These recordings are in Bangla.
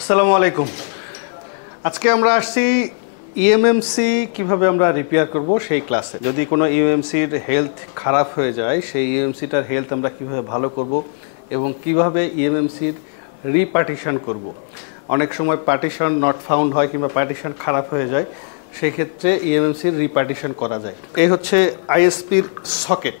আসসালামু আলাইকুম। আজকে আমরা আসছি ইএমএমসি কিভাবে আমরা রিপেয়ার করব সেই ক্লাসে। যদি কোনো ইএমএমসির হেলথ খারাপ হয়ে যায়, সেই ইএমএমসিটার হেলথ আমরা কিভাবে ভালো করব এবং কিভাবে ইএমএমসির রিপার্টিশন করব। অনেক সময় পার্টিশন নট ফাউন্ড হয় কিংবা পার্টিশন খারাপ হয়ে যায়, সেই ক্ষেত্রে ইএমএমসির রিপার্টিশন করা যায়। এই হচ্ছে আইএসপির সকেট।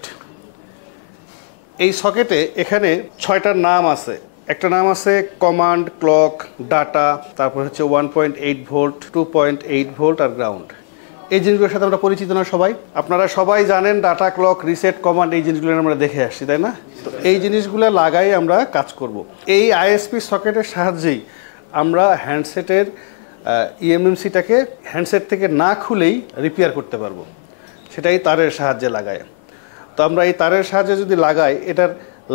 এই সকেটে এখানে 6টার নাম আছে। একটা নাম আছে কমান্ড, ক্লক, ডাটা, তারপর হচ্ছে 1.8 ভোল্ট, 2.8 ভোল্ট আর গ্রাউন্ড। এই জিনিসগুলোর সাথে আমরা পরিচিত না সবাই? আপনারা সবাই জানেন ডাটা, ক্লক, রিসেট, কমান্ড, এই জিনিসগুলো আমরা দেখে আসছি, তাই না? তো এই জিনিসগুলো লাগাই আমরা কাজ করব। এই আইএসপি সকেটের সাহায্যেই আমরা হ্যান্ডসেটের ইএমএমসিটাকে হ্যান্ডসেট থেকে না খুলেই রিপেয়ার করতে পারবো, সেটাই তারের সাহায্যে লাগায়। তো আমরা এই তারের সাহায্যে যদি লাগাই, এটার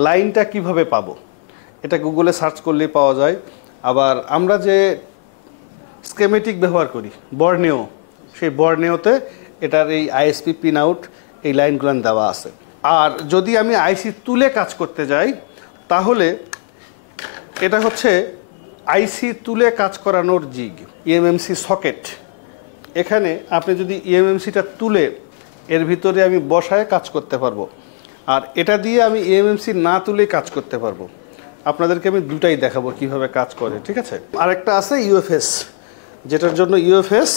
লাইনটা কিভাবে পাবো? এটা গুগলে সার্চ করলেই পাওয়া যায়। আবার আমরা যে স্কেমেটিক ব্যবহার করি বর্ণেও, সেই বর্ণেওতে এটার এই আইএসপি পিন আউট এই লাইনগুলো দেওয়া আছে। আর যদি আমি আইসি তুলে কাজ করতে যাই, তাহলে এটা হচ্ছে আইসি তুলে কাজ করানোর জিগ, ইএমএমসি সকেট। এখানে আপনি যদি ইএমএমসিটা তুলে এর ভিতরে আমি বসায় কাজ করতে পারবো, আর এটা দিয়ে আমি ইএমএমসি না তুলে কাজ করতে পারবো। আপনাদেরকে আমি দুটাই দেখাবো কিভাবে কাজ করে, ঠিক আছে? আরেকটা আছে ইউএফএস, যেটার জন্য ইউএফএস,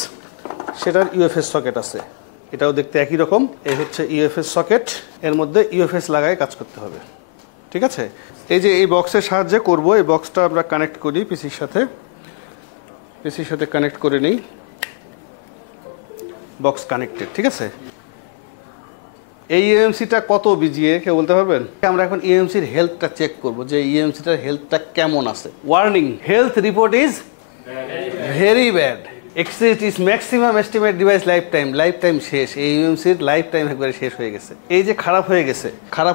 সেটার ইউএফএস সকেট আছে। এটাও দেখতে একই রকম। এই হচ্ছে ইউএফএস সকেট, এর মধ্যে ইউএফএস লাগায় কাজ করতে হবে, ঠিক আছে? এই যে এই বক্সের সাহায্যে করব। এই বক্সটা আমরা কানেক্ট করি পিসির সাথে কানেক্ট করে নিই। বক্স কানেক্টেড, ঠিক আছে? এই ইএমসিটা কত বিজিএ কেউ বলতে পারবেন? আমরা এখন ইএমসির হেলথটা চেক করব যে ইএমসিটার হেলথটা কেমন আছে। Warning, health report is very bad, exit is maximum estimate device life time শেষ। এই ইএমসির লাইফ টাইম একবারে শেষ হয়ে গেছে। এই যে খারাপ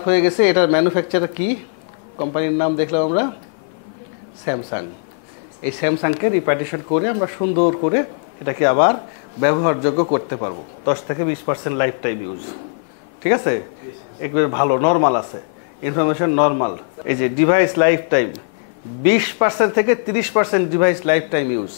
হয়ে গেছে, এটার ম্যানুফ্যাকচারার কি, কোম্পানির নাম দেখলাম আমরা স্যামসাং। এই স্যামসাংকে রিপার্টিশন করে আমরা সুন্দর করে এটাকে আবার ব্যবহারযোগ্য করতে পারবো। 10 থেকে 20% লাইফ টাইম ইউজ, ঠিক আছে? একবারে ভালো, নর্মাল আছে, ইনফরমেশন নর্মাল। এই যে ডিভাইস লাইফ টাইম 20% থেকে 30% ডিভাইস লাইফ টাইম ইউজ।